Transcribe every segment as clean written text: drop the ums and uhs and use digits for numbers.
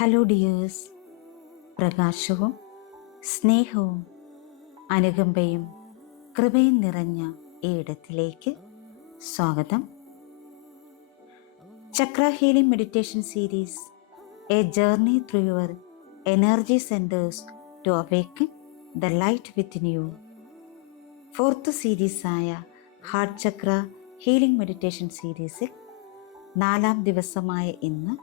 Hello dears, പ്രകാശവും സ്നേഹവും അനുകമ്പയും കൃപയും നിറഞ്ഞ ഈ ഇടത്തിലേക്ക് സ്വാഗതം. Chakra healing meditation series, a journey through your energy centres to awaken the light within you. Fourth സീരീസായ ഹാർട്ട് ചക്ര ഹീലിംഗ് മെഡിറ്റേഷൻ സീരീസിൽ 4ാം ദിവസമായ ഇന്ന്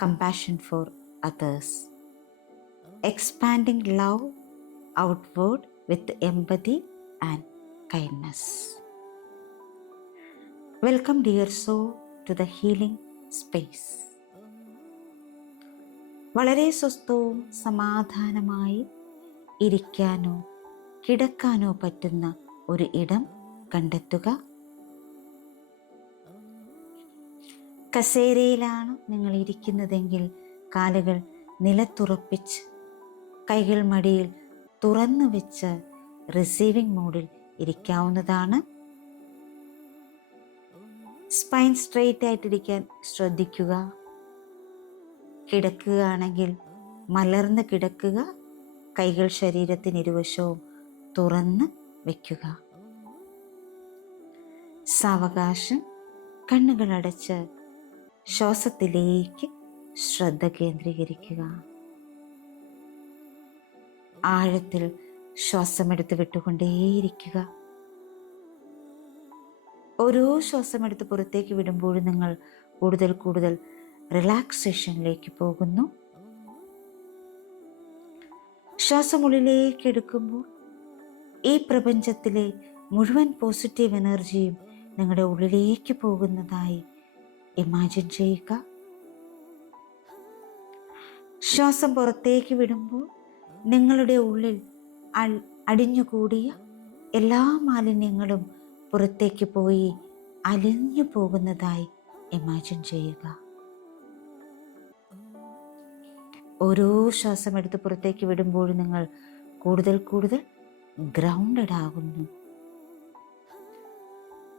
compassion for others, expanding love outward with empathy and kindness. Welcome dear soul to the healing space. വളരെ സ്വസ്ഥവും സമാധാനമായി ഇരിക്കാനോ കിടക്കാനോ പറ്റുന്ന ഒരു ഇടം കണ്ടെത്തുക. കസേരയിലാണ് നിങ്ങൾ ഇരിക്കുന്നതെങ്കിൽ കാലുകൾ നിലത്തുറപ്പിച്ച് കൈകൾ മടിയിൽ തുറന്നു വെച്ച് റിസീവിംഗ് മോഡിൽ ഇരിക്കാവുന്നതാണ്. സ്പൈൻ സ്ട്രെയിറ്റ് ആയിട്ടിരിക്കാൻ ശ്രദ്ധിക്കുക. കിടക്കുകയാണെങ്കിൽ മലർന്ന് കിടക്കുക. കൈകൾ ശരീരത്തിന് ഇരുവശവും തുറന്ന് വയ്ക്കുക. സാവകാശം കണ്ണുകൾ അടച്ച് ശ്വാസത്തിലേക്ക് ശ്രദ്ധ കേന്ദ്രീകരിക്കുക. ആഴത്തിൽ ശ്വാസമെടുത്ത് വിട്ടുകൊണ്ടേയിരിക്കുക. ഓരോ ശ്വാസമെടുത്ത് പുറത്തേക്ക് വിടുമ്പോഴും നിങ്ങൾ കൂടുതൽ കൂടുതൽ റിലാക്സേഷനിലേക്ക് പോകുന്നു. ശ്വാസം ഉള്ളിലേക്ക് എടുക്കുമ്പോൾ ഈ പ്രപഞ്ചത്തിലെ മുഴുവൻ പോസിറ്റീവ് എനർജിയും നിങ്ങളുടെ ഉള്ളിലേക്ക് പോകുന്നതായി ഇമാജിൻ ചെയ്യുക. ശ്വാസം പുറത്തേക്ക് വിടുമ്പോൾ നിങ്ങളുടെ ഉള്ളിൽ അടിഞ്ഞുകൂടിയ എല്ലാ മാലിന്യങ്ങളും പുറത്തേക്ക് പോയി അലിഞ്ഞു പോകുന്നതായി ഇമാജിൻ ചെയ്യുക. ഓരോ ശ്വാസം എടുത്ത് പുറത്തേക്ക് വിടുമ്പോൾ നിങ്ങൾ കൂടുതൽ കൂടുതൽ ഗ്രൗണ്ടഡ് ആകുന്നു.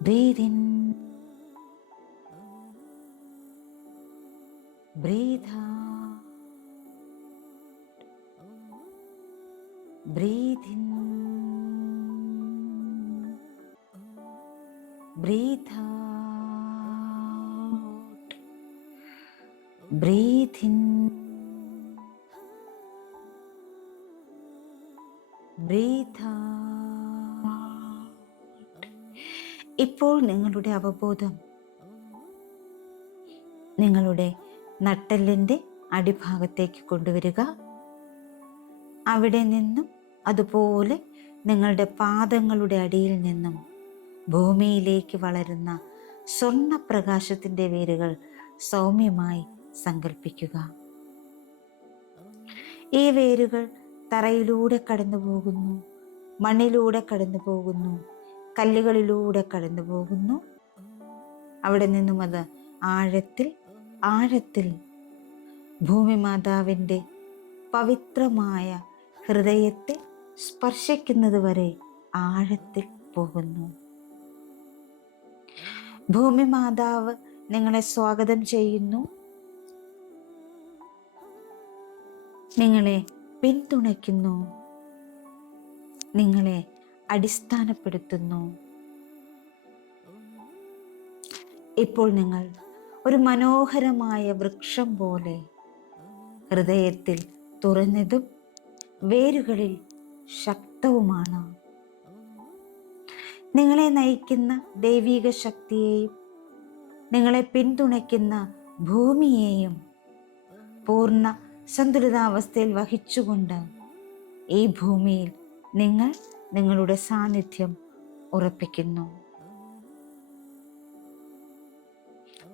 Breathe in, breathe out, breathe in, breathe out, breathe in, breathe out. ഇപ്പോൾ നിങ്ങളുടെ അവബോധം നിങ്ങളുടെ നട്ടെല്ലിൻ്റെ അടിഭാഗത്തേക്ക് കൊണ്ടുവരിക. അവിടെ നിന്നും അതുപോലെ നിങ്ങളുടെ പാദങ്ങളുടെ അടിയിൽ നിന്നും ഭൂമിയിലേക്ക് വളരുന്ന സ്വർണ്ണപ്രകാശത്തിൻ്റെ വേരുകൾ സൗമ്യമായി സങ്കല്പിക്കുക. ഈ വേരുകൾ തറയിലൂടെ കടന്നു പോകുന്നു, മണ്ണിലൂടെ കടന്നു പോകുന്നു, കല്ലുകളിലൂടെ കടന്നു പോകുന്നു. അവിടെ നിന്നും അത് ആഴത്തിൽ ആഴത്തിൽ ഭൂമി മാതാവിൻ്റെ പവിത്രമായ ഹൃദയത്തെ സ്പർശിക്കുന്നത് വരെ ആഴത്തിൽ പോകുന്നു. ഭൂമി മാതാവ് നിങ്ങളെ സ്വാഗതം ചെയ്യുന്നു, നിങ്ങളെ പിന്തുണയ്ക്കുന്നു, നിങ്ങളെ അടിസ്ഥാനപ്പെടുത്തുന്നു. ഇപ്പോൾ നിങ്ങൾ ഒരു മനോഹരമായ വൃക്ഷം പോലെ ഹൃദയത്തിൽ തുറന്നതും വേരുകളിൽ ശക്തവുമാണ്. നിങ്ങളെ നയിക്കുന്ന ദൈവിക ശക്തിയെയും നിങ്ങളെ പിന്തുണയ്ക്കുന്ന ഭൂമിയെയും പൂർണ്ണ സന്തുലിതാവസ്ഥയിൽ വഹിച്ചുകൊണ്ട് ഈ ഭൂമിയിൽ നിങ്ങൾ നിങ്ങളുടെ സാന്നിധ്യം ഉറപ്പിക്കുന്നു.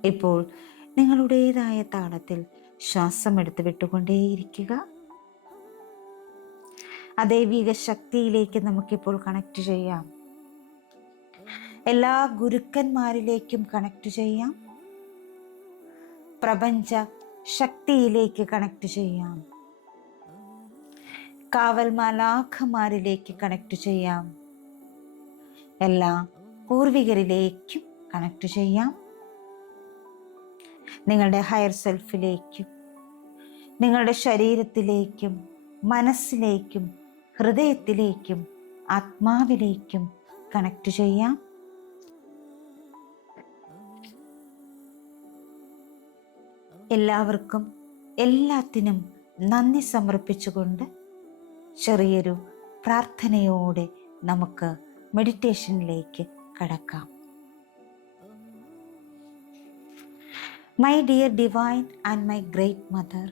ഇപ്പോൾ നിങ്ങളുടേതായ താളത്തിൽ ശ്വാസം എടുത്ത് വിട്ടുകൊണ്ടേയിരിക്കുക. ആ ദൈവിക ശക്തിയിലേക്ക് നമുക്കിപ്പോൾ കണക്ട് ചെയ്യാം. എല്ലാ ഗുരുക്കന്മാരിലേക്കും കണക്ട് ചെയ്യാം. പ്രപഞ്ച ശക്തിയിലേക്ക് കണക്ട് ചെയ്യാം. കാവൽ മാലാഖമാരിലേക്ക് കണക്ട് ചെയ്യാം. എല്ലാ പൂർവികരിലേക്കും കണക്ട് ചെയ്യാം. നിങ്ങളുടെ ഹയർ സെൽഫിലേക്കും നിങ്ങളുടെ ശരീരത്തിലേക്കും മനസ്സിലേക്കും ഹൃദയത്തിലേക്കും ആത്മാവിലേക്കും കണക്ട് ചെയ്യാം. എല്ലാവർക്കും എല്ലാത്തിനും നന്ദി സമർപ്പിച്ചുകൊണ്ട് ചെറിയൊരു പ്രാർത്ഥനയോടെ നമുക്ക് മെഡിറ്റേഷനിലേക്ക് കടക്കാം. My dear divine and my great mother,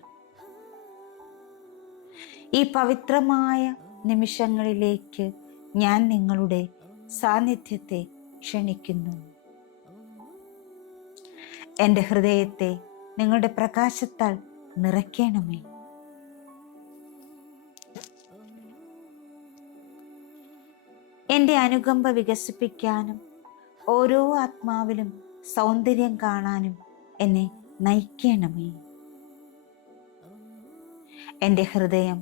ഈ പവിത്രമായ നിമിഷങ്ങളിലേക്ക് ഞാൻ നിങ്ങളുടെ സാന്നിധ്യത്തെ ക്ഷണിക്കുന്നു. എൻ്റെ ഹൃദയത്തെ നിങ്ങളുടെ പ്രകാശത്താൽ നിറയ്ക്കണമേ. എൻ്റെ അനുകമ്പ വികസിപ്പിക്കാനും ഓരോ ആത്മാവിലും സൗന്ദര്യം കാണാനും എന്നെ നയിക്കണമേ. എൻ്റെ ഹൃദയം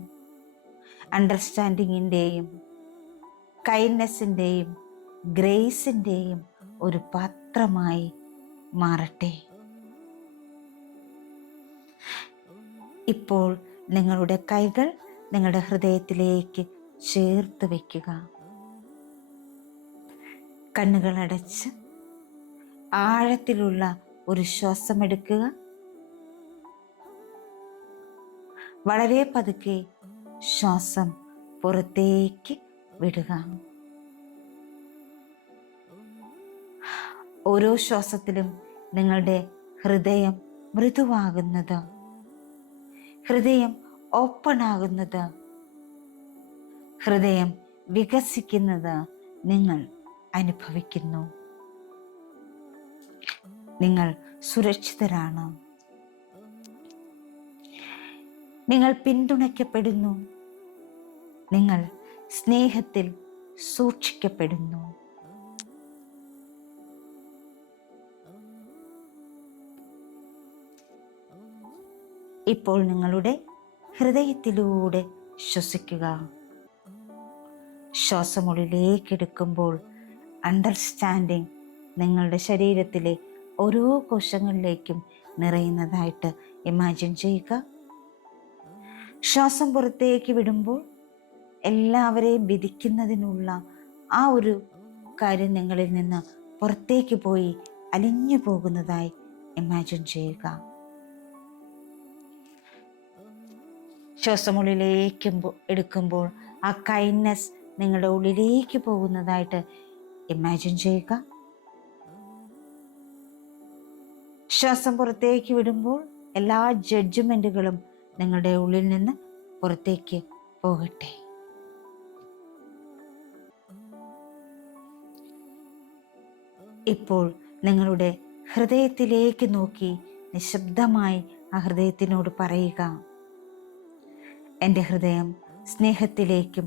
അണ്ടർസ്റ്റാൻഡിങ്ങിൻ്റെയും കൈൻഡ്നെസ്സിൻ്റെയും ഗ്രേസിൻ്റെയും ഒരു പാത്രമായി മാറട്ടെ. ഇപ്പോൾ നിങ്ങളുടെ കൈകൾ നിങ്ങളുടെ ഹൃദയത്തിലേക്ക് ചേർത്ത് വയ്ക്കുക. കണ്ണുകൾ അടച്ച് ആഴത്തിലുള്ള ഒരു ശ്വാസമെടുക്കുക. വളരെ പതുക്കെ ശ്വാസം പുറത്തേക്ക് വിടുക. ഓരോ ശ്വാസത്തിലും നിങ്ങളുടെ ഹൃദയം മൃദുവാകുന്നത്, ഹൃദയം ഓപ്പൺ ആകുന്നത്, ഹൃദയം വികസിക്കുന്നത് നിങ്ങൾ അനുഭവിക്കുന്നു. നിങ്ങൾ സുരക്ഷിതരാണ്. നിങ്ങൾ പിന്തുണയ്ക്കപ്പെടുന്നു. നിങ്ങൾ സ്നേഹത്തിൽ സൂക്ഷിക്കപ്പെടുന്നു. ഇപ്പോൾ നിങ്ങളുടെ ഹൃദയത്തിലൂടെ ശ്വസിക്കുക. ശ്വാസമുള്ളിലേക്കെടുക്കുമ്പോൾ അണ്ടർസ്റ്റാൻഡിങ് നിങ്ങളുടെ ശരീരത്തിലെ ഓരോ കോശങ്ങളിലേക്കും നിറയുന്നതായിട്ട് ഇമാജിൻ ചെയ്യുക. ശ്വാസം പുറത്തേക്ക് വിടുമ്പോൾ എല്ലാവരെയും വിധിക്കുന്നതിനുള്ള ആ ഒരു കാര്യം നിങ്ങളിൽ നിന്ന് പുറത്തേക്ക് പോയി അലിഞ്ഞു പോകുന്നതായി ഇമാജിൻ ചെയ്യുക. ശ്വാസമുള്ളിലേക്ക് എടുക്കുമ്പോൾ ആ കൈൻഡ്നെസ് നിങ്ങളുടെ ഉള്ളിലേക്ക് പോകുന്നതായിട്ട് ഇമാജിൻ ചെയ്യുക. ശ്വാസം പുറത്തേക്ക് വിടുമ്പോൾ എല്ലാ ജഡ്ജ്മെന്റുകളും നിങ്ങളുടെ ഉള്ളിൽ നിന്ന് പുറത്തേക്ക് പോകട്ടെ. ഇപ്പോൾ നിങ്ങളുടെ ഹൃദയത്തിലേക്ക് നോക്കി നിശബ്ദമായി ആ ഹൃദയത്തിനോട് പറയുക, എൻ്റെ ഹൃദയം സ്നേഹത്തിലേക്കും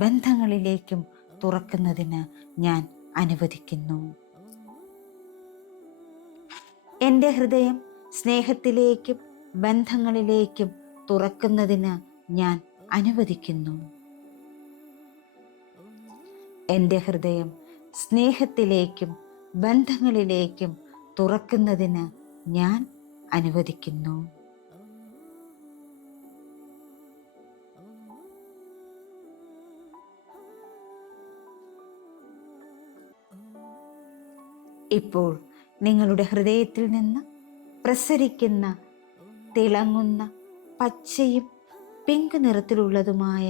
ബന്ധങ്ങളിലേക്കും തുറക്കുന്നതിന് ഞാൻ അനുവദിക്കുന്നു. എൻ്റെ ഹൃദയം സ്നേഹത്തിലേക്കും ബന്ധങ്ങളിലേക്കും തുറക്കുന്നതിന് ഞാൻ അനുവദിക്കുന്നു. എൻ്റെ ഹൃദയം സ്നേഹത്തിലേക്കും ബന്ധങ്ങളിലേക്കും തുറക്കുന്നതിന് ഞാൻ അനുവദിക്കുന്നു. ഇപ്പോൾ നിങ്ങളുടെ ഹൃദയത്തിൽ നിന്ന് പ്രസരിക്കുന്ന തിളങ്ങുന്ന പച്ചയും പിങ്ക് നിറത്തിലുള്ളതുമായ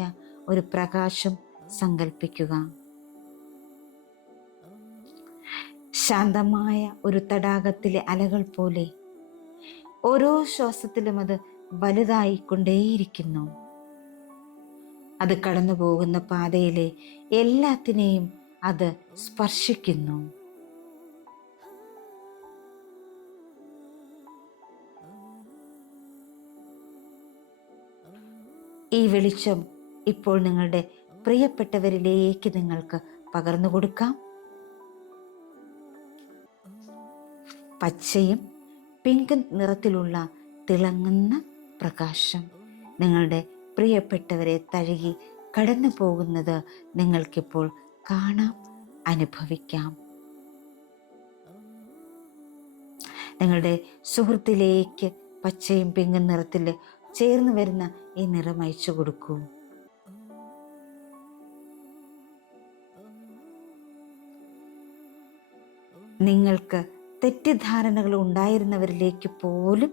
ഒരു പ്രകാശം സങ്കല്പിക്കുക. ശാന്തമായ ഒരു തടാകത്തിലെ അലകൾ പോലെ ഓരോ ശ്വാസത്തിലും അത് വലുതായിക്കൊണ്ടേയിരിക്കുന്നു. അത് കടന്നു പോകുന്ന പാതയിലെ എല്ലാത്തിനെയും അത് സ്പർശിക്കുന്നു. ഈ വെളിച്ചം ഇപ്പോൾ നിങ്ങളുടെ പ്രിയപ്പെട്ടവരിലേക്ക് നിങ്ങൾക്ക് പകർന്നു കൊടുക്കാം. പച്ചയും പിങ്ക് നിറത്തിലുള്ള തിളങ്ങുന്ന പ്രകാശം നിങ്ങളുടെ പ്രിയപ്പെട്ടവരെ തഴുകി കടന്നു പോകുന്നത് നിങ്ങൾക്കിപ്പോൾ കാണാം, അനുഭവിക്കാം. നിങ്ങളുടെ സുഹൃത്തിലേക്ക് പച്ചയും പിങ്കും നിറത്തിൽ ചേർന്ന് വരുന്ന ഈ നിറം അയച്ചു കൊടുക്കൂ. നിങ്ങൾക്ക് തെറ്റിദ്ധാരണകൾ ഉണ്ടായിരുന്നവരിലേക്ക് പോലും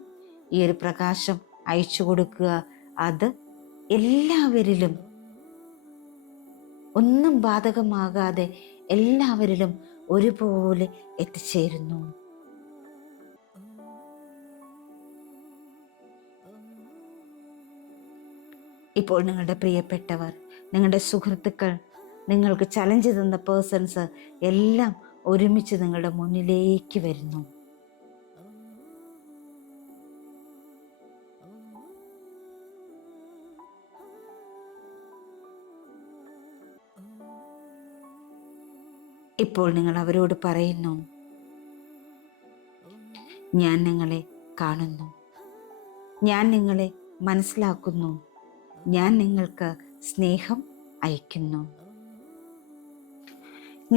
ഈ ഒരു പ്രകാശം അയച്ചു കൊടുക്കുക. അത് എല്ലാവരിലും ഒന്നും ബാധകമാകാതെ എല്ലാവരിലും ഒരുപോലെ എത്തിച്ചേരുന്നു. ഇപ്പോൾ നിങ്ങളുടെ പ്രിയപ്പെട്ടവർ, നിങ്ങളുടെ സുഹൃത്തുക്കൾ, നിങ്ങൾക്ക് ചലഞ്ച് തന്ന പേഴ്സൺസ് എല്ലാം ഒരുമിച്ച് നിങ്ങളുടെ മുന്നിലേക്ക് വരുന്നു. ഇപ്പോൾ നിങ്ങൾ അവരോട് പറയുന്നു, ഞാൻ നിങ്ങളെ കാണുന്നു, ഞാൻ നിങ്ങളെ മനസ്സിലാക്കുന്നു, ഞാൻ നിങ്ങൾക്ക് സ്നേഹം അയക്കുന്നു.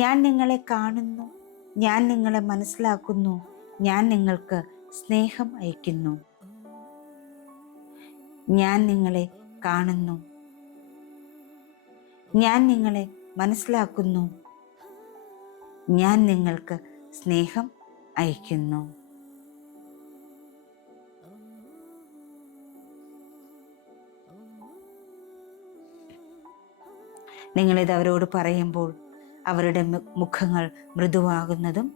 ഞാൻ നിങ്ങളെ കാണുന്നു, ഞാൻ നിങ്ങളെ മനസ്സിലാക്കുന്നു, ഞാൻ നിങ്ങൾക്ക് സ്നേഹം അയക്കുന്നു. ഞാൻ നിങ്ങളെ കാണുന്നു, ഞാൻ നിങ്ങളെ മനസ്സിലാക്കുന്നു, ഞാൻ നിങ്ങൾക്ക് സ്നേഹം അയക്കുന്നു. നിങ്ങളിത് അവരോട് പറയുമ്പോൾ അവരുടെ മുഖങ്ങൾ മൃദുവാകുന്നതും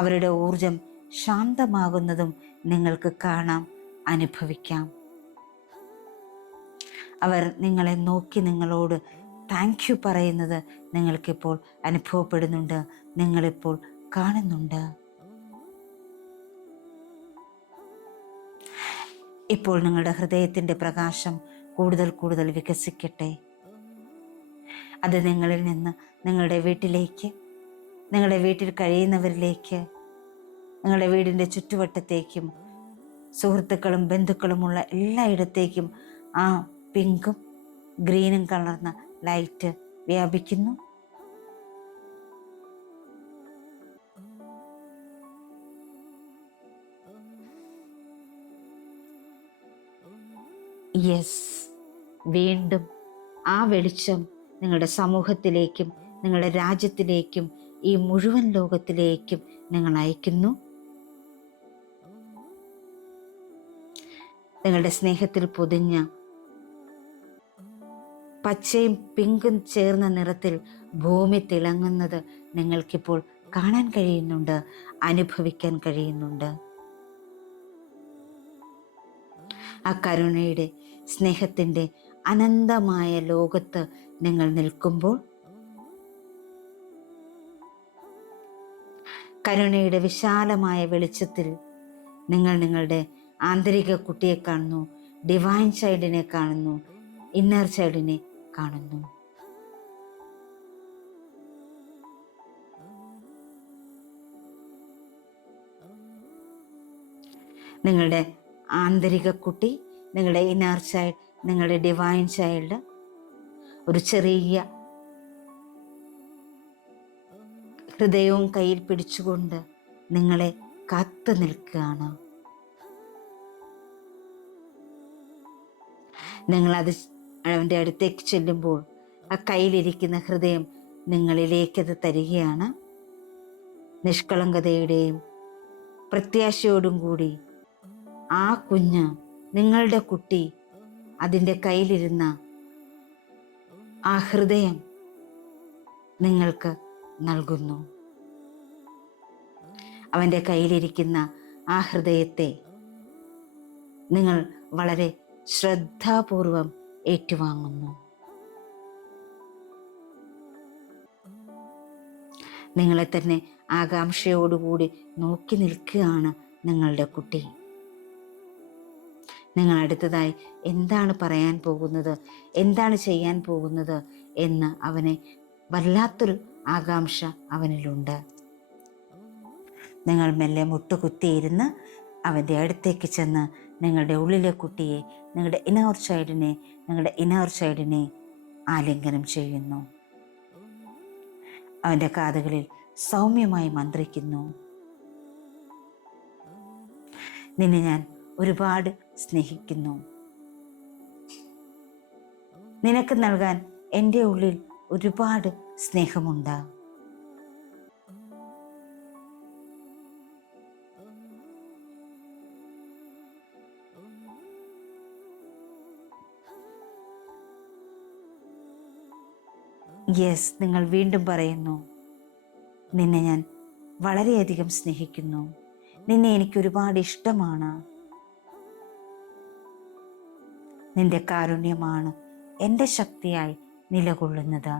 അവരുടെ ഊർജം ശാന്തമാകുന്നതും നിങ്ങൾക്ക് കാണാം, അനുഭവിക്കാം. അവർ നിങ്ങളെ നോക്കി നിങ്ങളോട് താങ്ക് യു പറയുന്നത് നിങ്ങൾക്കിപ്പോൾ അനുഭവപ്പെടുന്നുണ്ട്, നിങ്ങളിപ്പോൾ കാണുന്നുണ്ട്. ഇപ്പോൾ നിങ്ങളുടെ ഹൃദയത്തിൻ്റെ പ്രകാശം കൂടുതൽ കൂടുതൽ വികസിക്കട്ടെ. അത് നിങ്ങളിൽ നിന്ന് നിങ്ങളുടെ വീട്ടിലേക്ക്, നിങ്ങളുടെ വീട്ടിൽ കഴിയുന്നവരിലേക്ക്, നിങ്ങളുടെ വീടിൻ്റെ ചുറ്റുവട്ടത്തേക്കും സുഹൃത്തുക്കളും ബന്ധുക്കളുമുള്ള എല്ലായിടത്തേക്കും ആ പിങ്കും ഗ്രീനും കലർന്ന ലൈറ്റ് വ്യാപിക്കുന്നു. യെസ്, വീണ്ടും ആ വെളിച്ചം നിങ്ങളുടെ സമൂഹത്തിലേക്കും നിങ്ങളുടെ രാജ്യത്തിലേക്കും ഈ മുഴുവൻ ലോകത്തിലേക്കും നിങ്ങൾ അയക്കുന്നു. നിങ്ങളുടെ സ്നേഹത്തിൽ പൊതിഞ്ഞ പച്ചയും പിങ്കും ചേർന്ന നിറത്തിൽ ഭൂമി തിളങ്ങുന്നത് നിങ്ങൾക്കിപ്പോൾ കാണാൻ കഴിയുന്നുണ്ട്, അനുഭവിക്കാൻ കഴിയുന്നുണ്ട്. ആ കരുണയുടെ സ്നേഹത്തിൻ്റെ അനന്തമായ ലോകത്ത് നിങ്ങൾ നിൽക്കുമ്പോൾ കരുണയുടെ വിശാലമായ വെളിച്ചത്തിൽ നിങ്ങൾ നിങ്ങളുടെ ആന്തരിക കുട്ടിയെ കാണുന്നു, ഡിവൈൻ ചൈൽഡിനെ കാണുന്നു, ഇന്നർ ചൈൽഡിനെ കാണുന്നു. നിങ്ങളുടെ ആന്തരിക കുട്ടി, നിങ്ങളുടെ ഇന്നർ ചൈൽഡ്, നിങ്ങളുടെ ഡിവൈൻ ചൈൽഡ് ഒരു ചെറിയ ഹൃദയവും കയ്യിൽ പിടിച്ചുകൊണ്ട് നിങ്ങളെ കാത്തു നിൽക്കുകയാണ്. നിങ്ങളത് അവൻ്റെ അടുത്തേക്ക് ചെല്ലുമ്പോൾ ആ കയ്യിലിരിക്കുന്ന ഹൃദയം നിങ്ങളിലേക്കത് തരികയാണ്. നിഷ്കളങ്കതയുടെയും പ്രത്യാശയോടും കൂടി ആ കുഞ്ഞ്, നിങ്ങളുടെ കുട്ടി, അതിൻ്റെ കയ്യിലിരുന്ന ആ ഹൃദയം നിങ്ങൾക്ക് നൽകുന്നു. അവൻ്റെ കയ്യിലിരിക്കുന്ന ആ ഹൃദയത്തെ നിങ്ങൾ വളരെ ശ്രദ്ധാപൂർവം ഏറ്റുവാങ്ങുന്നു. നിങ്ങളെ തന്നെ ആകാംക്ഷയോടുകൂടി നോക്കി നിൽക്കുകയാണ് നിങ്ങളുടെ കുട്ടി. നിങ്ങൾ അടുത്തതായി എന്താണ് പറയാൻ പോകുന്നത്, എന്താണ് ചെയ്യാൻ പോകുന്നത് എന്ന് അവനെ വല്ലാത്തൊരു ആകാംക്ഷ അവനിലുണ്ട്. നിങ്ങൾ മെല്ലെ മുട്ടുകുത്തിയിരുന്ന് അവൻ്റെ അടുത്തേക്ക് ചെന്ന് നിങ്ങളുടെ ഉള്ളിലെ കുട്ടിയെ, നിങ്ങളുടെ ഇന്നർ ചൈൽഡിനെ ആലിംഗനം ചെയ്യുന്നു. അവൻ്റെ കാതുകളിൽ സൗമ്യമായി മന്ത്രിക്കുന്നു. നിന്നെ ഞാൻ ഒരുപാട് സ്നേഹിക്കുന്നു. നിനക്ക് നൽകാൻ എൻ്റെ ഉള്ളിൽ ഒരുപാട് സ്നേഹമുണ്ട്. യെസ്, നിങ്ങൾ വീണ്ടും പറയുന്നു, നിന്നെ ഞാൻ വളരെയധികം സ്നേഹിക്കുന്നു. നിന്നെ എനിക്ക് ഒരുപാട് ഇഷ്ടമാണ്. നിന്റെ കാരുണ്യമാണ് എൻ്റെ ശക്തിയായി നിലകൊള്ളുന്നത്.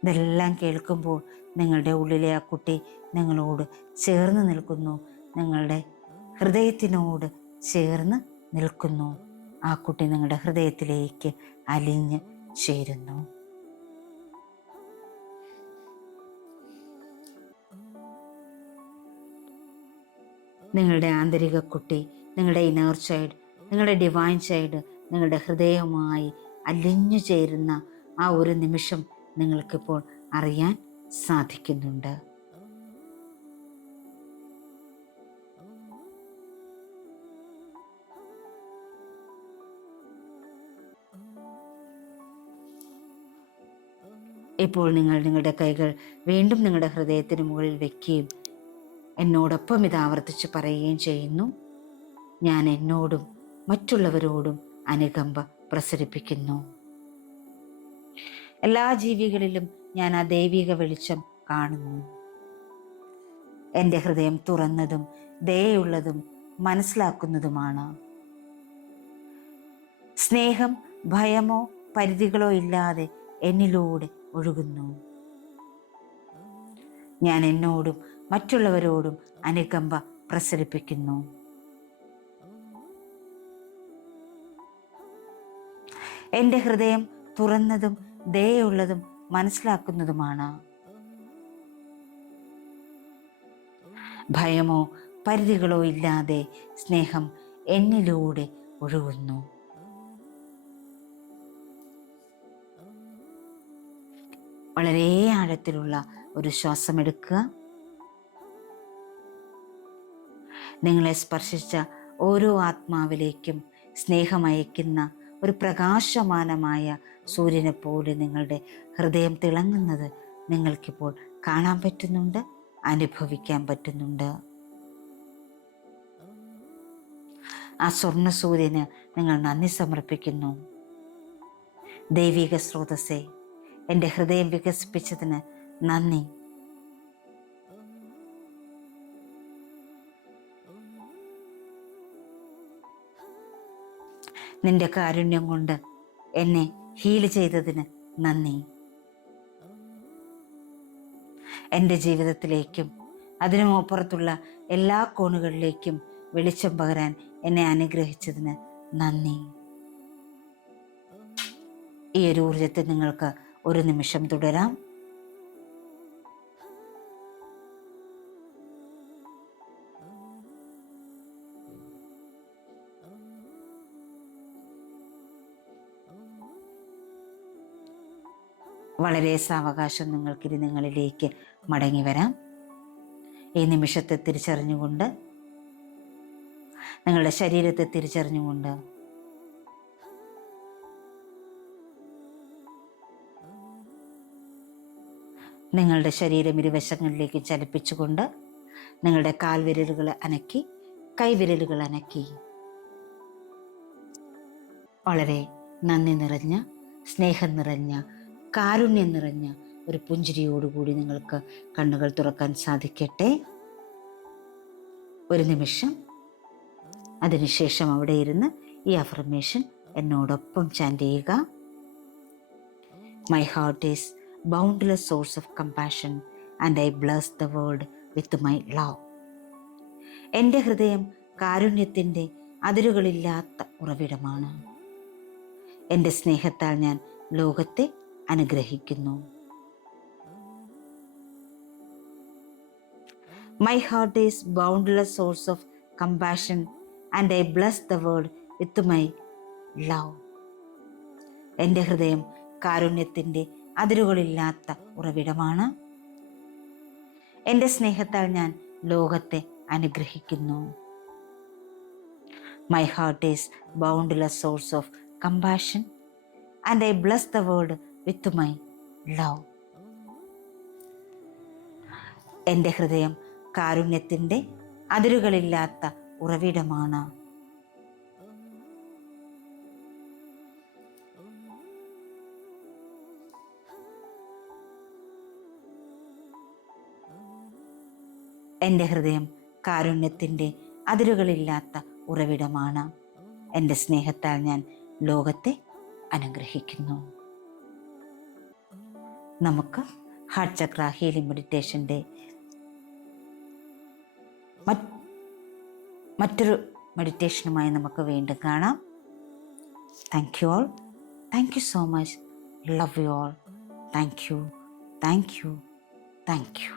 ഇതെല്ലാം കേൾക്കുമ്പോൾ നിങ്ങളുടെ ഉള്ളിലെ ആ കുട്ടി നിങ്ങളോട് ചേർന്ന് നിൽക്കുന്നു, നിങ്ങളുടെ ഹൃദയത്തിനോട് ചേർന്ന് നിൽക്കുന്നു. ആ കുട്ടി നിങ്ങളുടെ ഹൃദയത്തിലേക്ക് അലിഞ്ഞ് ചേരുന്നു. നിങ്ങളുടെ ആന്തരിക കുട്ടി, നിങ്ങളുടെ ഇന്നർ ചൈൽഡ്, നിങ്ങളുടെ ഡിവൈൻ ചൈൽഡ് നിങ്ങളുടെ ഹൃദയവുമായി അലിഞ്ഞു ചേരുന്ന ആ ഒരു നിമിഷം നിങ്ങൾക്കിപ്പോൾ അറിയാൻ സാധിക്കുന്നുണ്ട്. ഇപ്പോൾ നിങ്ങൾ നിങ്ങളുടെ കൈകൾ വീണ്ടും നിങ്ങളുടെ ഹൃദയത്തിന് മുകളിൽ വയ്ക്കുകയും എന്നോടൊപ്പം ഇത് ആവർത്തിച്ച് പറയുകയും ചെയ്യുന്നു. ഞാൻ എന്നോടും മറ്റുള്ളവരോടും അനുകമ്പ പ്രസരിപ്പിക്കുന്നു. എല്ലാ ജീവികളിലും ഞാൻ ആ ദൈവിക വെളിച്ചം കാണുന്നു. എൻ്റെ ഹൃദയം തുറന്നതും ദയയുള്ളതും മനസ്സിലാക്കുന്നതുമാണ്. സ്നേഹം ഭയമോ പരിധികളോ ഇല്ലാതെ എന്നിലൂടെ ഒഴുകുന്നു. ഞാൻ എന്നോടും മറ്റുള്ളവരോടും അനുകമ്പ പ്രസരിപ്പിക്കുന്നു. എൻ്റെ ഹൃദയം തുറന്നതും ദയയുള്ളതും മനസ്സിലാക്കുന്നതുമാണ്. ഭയമോ പരിധികളോ ഇല്ലാതെ സ്നേഹം എന്നിലൂടെ ഒഴുകുന്നു. വളരെ ആഴത്തിലുള്ള ഒരു ശ്വാസമെടുക്കുക. നിങ്ങളെ സ്പർശിച്ച ഓരോ ആത്മാവിലേക്കും സ്നേഹമയക്കുന്ന ഒരു പ്രകാശമാനമായ സൂര്യനെ പോലെ നിങ്ങളുടെ ഹൃദയം തിളങ്ങുന്നത് നിങ്ങൾക്കിപ്പോൾ കാണാൻ പറ്റുന്നുണ്ട്, അനുഭവിക്കാൻ പറ്റുന്നുണ്ട്. ആ സ്വർണ്ണ സൂര്യന് നിങ്ങൾ നന്ദി സമർപ്പിക്കുന്നു. ദൈവിക സ്രോതസ്സേ, എൻ്റെ ഹൃദയം വികസിപ്പിച്ചതിന് നന്ദി. നിന്റെ കാരുണ്യം കൊണ്ട് എന്നെ ഹീൽ ചെയ്തതിന് നന്ദി. എൻ്റെ ജീവിതത്തിലേക്കും അതിനുമപ്പുറത്തുള്ള എല്ലാ കോണുകളിലേക്കും വെളിച്ചം പകരാൻ എന്നെ അനുഗ്രഹിച്ചതിന് നന്ദി. ഈ ഒരു ഊർജത്തെ നിങ്ങൾക്ക് ഒരു നിമിഷം തുടരാം. വളരെ സാവകാശം നിങ്ങൾക്കിത് നിങ്ങളിലേക്ക് മടങ്ങി വരാം. ഈ നിമിഷത്തെ തിരിച്ചറിഞ്ഞുകൊണ്ട്, നിങ്ങളുടെ ശരീരത്തെ തിരിച്ചറിഞ്ഞുകൊണ്ട് നിങ്ങളുടെ ശരീരം ഇരുവശങ്ങളിലേക്ക് ചലിപ്പിച്ചുകൊണ്ട് നിങ്ങളുടെ കാൽവിരലുകൾ അനക്കി, കൈവിരലുകൾ അനക്കി വളരെ നന്ദി നിറഞ്ഞ, സ്നേഹം നിറഞ്ഞ, കാരുണ്യം നിറഞ്ഞ ഒരു പുഞ്ചിരിയോടുകൂടി നിങ്ങൾക്ക് കണ്ണുകൾ തുറക്കാൻ സാധിക്കട്ടെ. ഒരു നിമിഷം അതിനുശേഷം അവിടെ ഇരുന്ന് ഈ അഫർമേഷൻ എന്നോടൊപ്പം ചാൻറ്റ് ചെയ്യുക. My heart is boundless source of compassion and I bless the world with my love. എൻ്റെ ഹൃദയം കാരുണ്യത്തിൻ്റെ അതിരുകളില്ലാത്ത ഉറവിടമാണ്. എൻ്റെ സ്നേഹത്താൽ ഞാൻ ലോകത്തെ അനുഗ്രഹിക്കുന്നു. My heart is boundless source of compassion and I bless the world with my love. എൻ്റെ ഹൃദയം കാരുണ്യത്തിൻ്റെ അതിരുകളില്ലാത്ത ഉറവിടമാണ്. എൻ്റെ സ്നേഹത്താൽ ഞാൻ ലോകത്തെ അനുഗ്രഹിക്കുന്നു. My heart is boundless source of compassion, and I bless the world with my love. എൻ്റെ ഹൃദയം കാരുണ്യത്തിൻ്റെ അതിരുകളില്ലാത്ത ഉറവിടമാണ്. എൻ്റെ ഹൃദയം കാരുണ്യത്തിൻ്റെ അതിരുകളില്ലാത്ത ഉറവിടമാണ്. എൻ്റെ സ്നേഹത്താൽ ഞാൻ ലോകത്തെ അനുഗ്രഹിക്കുന്നു. നമുക്ക് ഹാർട്ട് ചക്ര ഹീലിംഗ് മെഡിറ്റേഷൻ്റെ മറ്റൊരു മെഡിറ്റേഷനുമായി നമുക്ക് വീണ്ടും കാണാം. Thank you all. Thank you so much. Love you all. Thank you. Thank you. Thank you.